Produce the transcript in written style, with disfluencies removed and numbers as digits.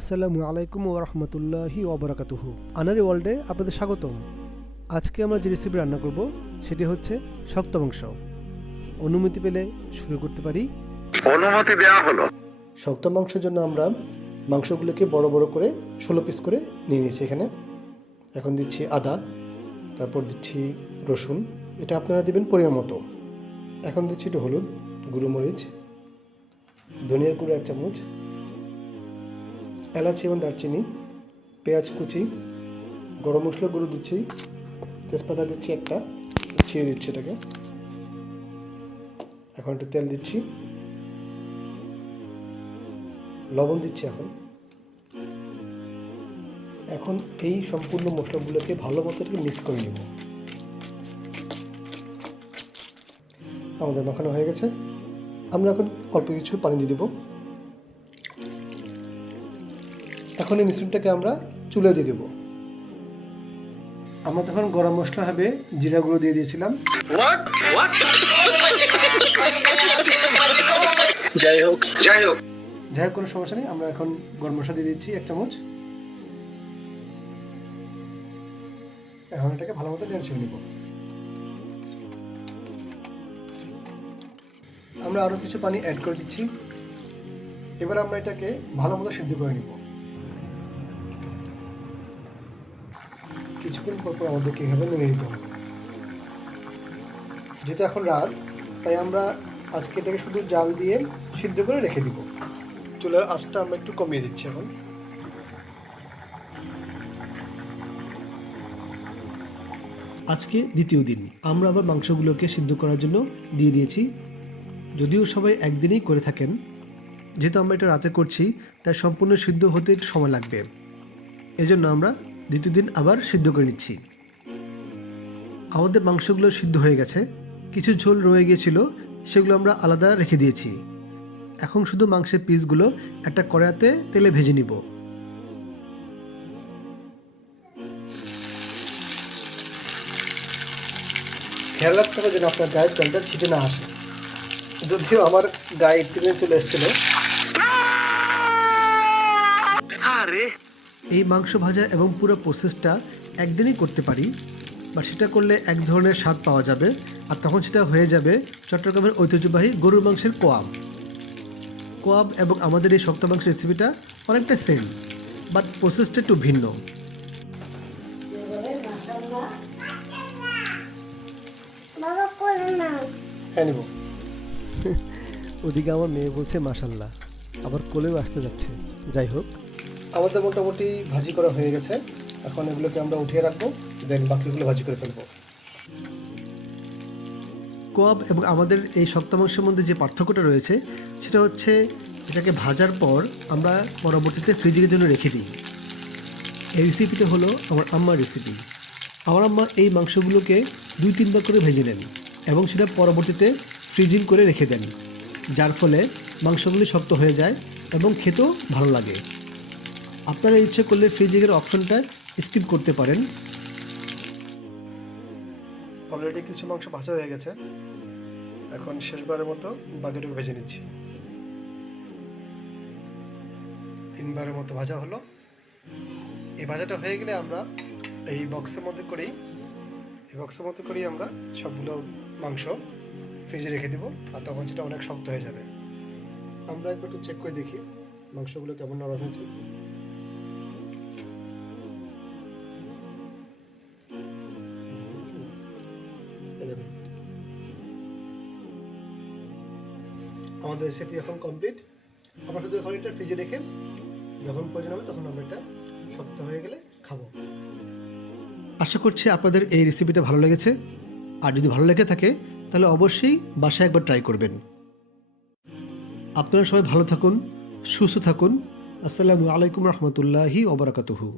আসসালামু আলাইকুম ওয়া রাহমাতুল্লাহি ওয়া বারাকাতুহু। আনারি ওয়ার্ল্ডে আপনাদের স্বাগতম। আজকে আমরা যে রেসিপি রান্না করব সেটি হচ্ছে শক্ত মাংস। অনুমতি পেলে শুরু করতে পারি। অনুমতি দেওয়া হলো। শক্ত মাংসের জন্য আমরা মাংসগুলোকে বড় বড় করে 16 পিস করে নিয়ে নিয়েছি এখানে। এখন দিচ্ছি আদা, তারপর দিচ্ছি রসুন, এটা আপনারা দেবেন পরিমাণ মতো। এখন দিচ্ছি একটু হলুদ, গুঁড়ো মরিচ, ধনিয়ার গুঁড়ো 1 চামচ, এলাচি এবং দারচিনি, পেঁয়াজ কুচি, গরম মশলা গুঁড়ো দিচ্ছি, তেজপাতা দিচ্ছি একটা, ছিঁড়ে দিচ্ছি এটাকে। এখন একটু তেল দিচ্ছি, লবণ দিচ্ছি। এখন এই সম্পূর্ণ মশলাগুলোকে ভালো মতো মিক্স করে নেব। আমাদের মাখানো হয়ে গেছে। আমরা এখন অল্প কিছু পানি দিয়ে দেব। এখন এই মিশ্রণটাকে আমরা চুলে দিয়ে দেব। আমরা তখন গরম মশলা হবে জিরা গুঁড়ো দিয়ে দিয়েছিলাম। যাই হোক কোনো সমস্যা নেই। আমরা এখন গরম মশলা দিয়ে দিচ্ছি 1 চামচ। এখন এটাকে ভালো মতো নেড়ে নেব। আমরা আরো কিছু পানি অ্যাড করে দিচ্ছি। এবার আমরা এটাকে ভালো মতো সিদ্ধ করে নেব। কিছুক্ষণ পর আমাদেরকে এভাবে নেড়ে নিতে হবে। যেহেতু এখন রাত, তাই আমরা আজকে এটাকে শুধু জাল দিয়ে সিদ্ধ করে রেখে দিব। চুলার আঁচটা আমরা একটু কমিয়ে দিচ্ছি। এখন আজকে দ্বিতীয় দিন আমরা আবার মাংসগুলোকে সিদ্ধ করার জন্য দিয়ে দিয়েছি। যদিও সবাই একদিনেই করে থাকেন, যেহেতু আমরা এটা রাতে করছি তাই সম্পূর্ণ সিদ্ধ হতে একটু সময় লাগবে। এজন্য আমরা দ্বিতীয় দিন আবার সিদ্ধ করে নিচ্ছি। আমাদের মাংসগুলো সিদ্ধ হয়ে গেছে। কিছু ঝোল রয়ে গিয়েছিল, সেগুলো আমরা আলাদা রেখে দিয়েছি। এখন শুধু মাংসের পিসগুলো একটা কড়াইতে তেলে ভেজে নিব। খেয়াল রাখতে হবে যেন আপনার গায়ের তেলটা ছিটে না আসে। যদিও আমার গায়ে একটু চলে এসেছিল। এই মাংস ভাজা এবং পুরো প্রসেসটা একদিনই করতে পারি, বা সেটা করলে এক ধরনের স্বাদ পাওয়া যাবে। আর তখন সেটা হয়ে যাবে চট্টগ্রামের ঐতিহ্যবাহী গরুর মাংসের কোয়াব এবং আমাদের এই শক্ত মাংস রেসিপিটা অনেকটা সেম, বাট প্রসেসটা একটু ভিন্ন। হ্যাঁ নিব। ওদিকে আমার মেয়ে বলছে মাশাল্লাহ, আবার কোলেও আসতে যাচ্ছে। যাই হোক, আমাদের মোটামুটি ভাজি করা হয়ে গেছে। এখন এগুলোকে আমরা উঠিয়ে রাখবো, দেন বাকিগুলো ভাজি করে ফেলবো। কোয়াব এবং আমাদের এই শক্ত মাংসের মধ্যে যে পার্থক্যটা রয়েছে সেটা হচ্ছে এটাকে ভাজার পর আমরা পরবর্তীতে ফ্রিজের জন্য রেখে দিই। এই রেসিপিটা হলো আমার আম্মার রেসিপি। আমার আম্মা এই মাংসগুলোকে 2-3 বার করে ভেজে নেন এবং সেটা পরবর্তীতে ফ্রিজিং করে রেখে দেন, যার ফলে মাংসগুলি শক্ত হয়ে যায় এবং খেতেও ভালো লাগে। আপনারা ইচ্ছে করলে ফ্রিজিংয়ের অপশনটা স্কিপ করতে পারেন। অলরেডি কিছু মাংস ভাজা হয়ে গেছে। এখন শেষবারের মতো বাকিটুকু ভেজে নিচ্ছি। 3 বারের মতো ভাজা হলো। এই ভাজাটা হয়ে গেলে আমরা এই বক্সের মধ্যে করেই আমরা সবগুলো মাংস ফ্রিজে রেখে দিব, আর তখন সেটা অনেক শক্ত হয়ে যাবে। আমরা একবার একটু চেক করে দেখি মাংসগুলো কেমন নরম হয়েছে। আমাদের রেসিপি এখন কমপ্লিট। আমরা শুধু এখন এটা ফ্রিজে রেখে যখন প্রয়োজন হবে তখন আমরা এটা শক্ত হয়ে গেলে খাবো। আশা করছি আপনাদের এই রেসিপিটা ভালো লেগেছে। আর যদি ভালো লেগে থাকে তাহলে অবশ্যই বাসায় একবার ট্রাই করবেন। আপনারা সবাই ভালো থাকুন, সুস্থ থাকুন। আসসালামু আলাইকুম রহমতুল্লাহি ওয়া বারাকাতুহু।